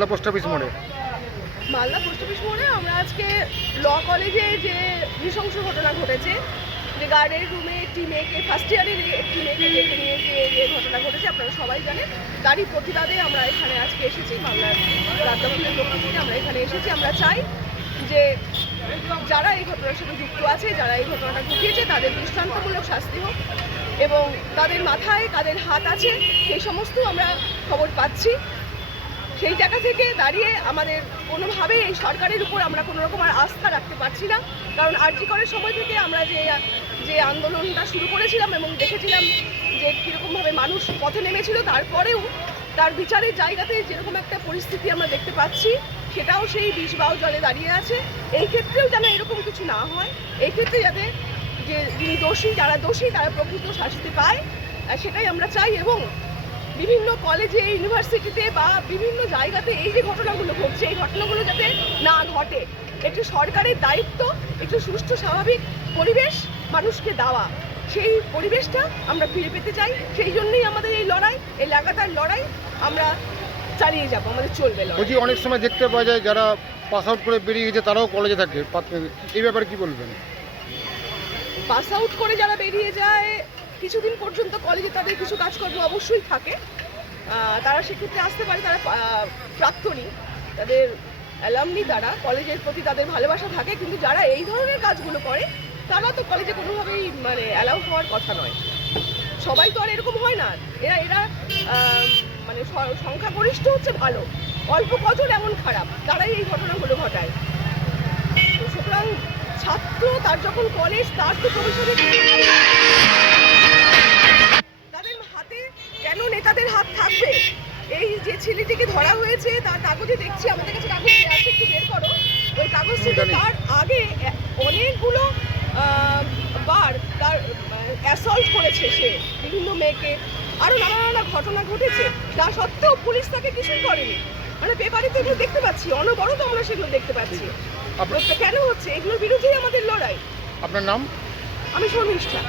Malda post office মোড়ে? Malda post office মোড়ে আমরা আজকে ল কলেজে যে নৃশংস ঘটনা ঘটেছে, যে গার্ডের রুমে একটি মেয়েকে, ফার্স্ট ইয়ারের একটি মেয়েকে ডেকে নিয়ে যে ঘটনা ঘটেছে আপনারা সবাই জানেন, তারই প্রতিবাদে আমরা এখানে আজকে এসেছি। মামলার রাজ্যপালের পক্ষ থেকে আমরা এখানে এসেছি। আমরা চাই যে যারা এই ঘটনার সাথে যুক্ত আছে, যারা এই ঘটনাটা ঘটিয়েছে, তাদের দৃষ্টান্তমূলক শাস্তি হোক এবং তাদের মাথায় কাদের হাত আছে সেই সমস্ত আমরা খবর পাচ্ছি। সেই জায়গা থেকে দাঁড়িয়ে আমাদের কোনোভাবেই এই সরকারের উপর আমরা কোনো রকম আর আস্থা রাখতে পারছি না। কারণ আরজি করের সময় থেকে আমরা যে আন্দোলনটা শুরু করেছিলাম এবং দেখেছিলাম যে কীরকমভাবে মানুষ পথে নেমেছিল, তারপরেও তার বিচারের জায়গাতে যেরকম একটা পরিস্থিতি আমরা দেখতে পাচ্ছি, সেটাও সেই বিষবাও জলে দাঁড়িয়ে আছে। এই ক্ষেত্রেও যেন এরকম কিছু না হয়, এই ক্ষেত্রে যাতে যে যিনি দোষী, যারা দোষী তারা প্রকৃত শাস্তি পায়, সেটাই আমরা চাই। এবং বিভিন্ন কলেজে, ইউনিভার্সিটিতে বা বিভিন্ন জায়গাতে এই যে ঘটনাগুলো ঘটছে, এই ঘটনাগুলো যাতে না ঘটে, একটি সরকারের দায়িত্ব একটু সুষ্ঠু স্বাভাবিক পরিবেশ মানুষকে দেওয়া। সেই পরিবেশটা আমরা ফিরে পেতে চাই। সেই জন্যই আমাদের এই লড়াই, এই লাগাতার লড়াই আমরা চালিয়ে যাব, আমাদের চলবে লড়াই। বলছি অনেক সময় দেখতে পাওয়া যায় যারা পাস আউট করে বেরিয়ে গেছে তারাও কলেজে থাকে, এই ব্যাপারে কি বলবেন? পাস আউট করে যারা বেরিয়ে যায় কিছুদিন পর্যন্ত কলেজে তাদের কিছু কাজকর্ম অবশ্যই থাকে, তারা সেক্ষেত্রে আসতে পারে, তারা প্রাক্তনী, তাদের অ্যালামনি, তারা কলেজের প্রতি তাদের ভালোবাসা থাকে। কিন্তু যারা এই ধরনের কাজগুলো করে তারা তো কলেজে কোনোভাবেই মানে অ্যালাউ হওয়ার কথা নয়। সবাই তো আর এরকম হয় না, এরা মানে সংখ্যাগরিষ্ঠ হচ্ছে ভালো, অল্প কজন এমন খারাপ তারাই এই ঘটনাগুলো ঘটায়। তো সুতরাং ছাত্র, তার যখন কলেজ, তার তো ভবিষ্যতে তাদের হাতে কেন নেতাদের হাত থাকবে? এই যে ছেলেটিকে ধরা হয়েছে তার কাগজে দেখছি, আমাদের কাছে কাগজ আছে, একটু বের করো ওই কাগজটিতে। তার আগে অনেকগুলো বার তার অ্যাসল্ট করেছে সে, বিভিন্ন মেয়েকে, আরও নানা ঘটনা ঘটেছে। তা সত্ত্বেও পুলিশ তাকে কিছুই করেনি। মানে পেপারে তো এগুলো দেখতে পাচ্ছি, অনবরত আমরা সেগুলো দেখতে পাচ্ছি। কেন হচ্ছে? এগুলোর বিরুদ্ধেই আমাদের লড়াই। আপনার নাম? আমি শর্মিষ্ঠা।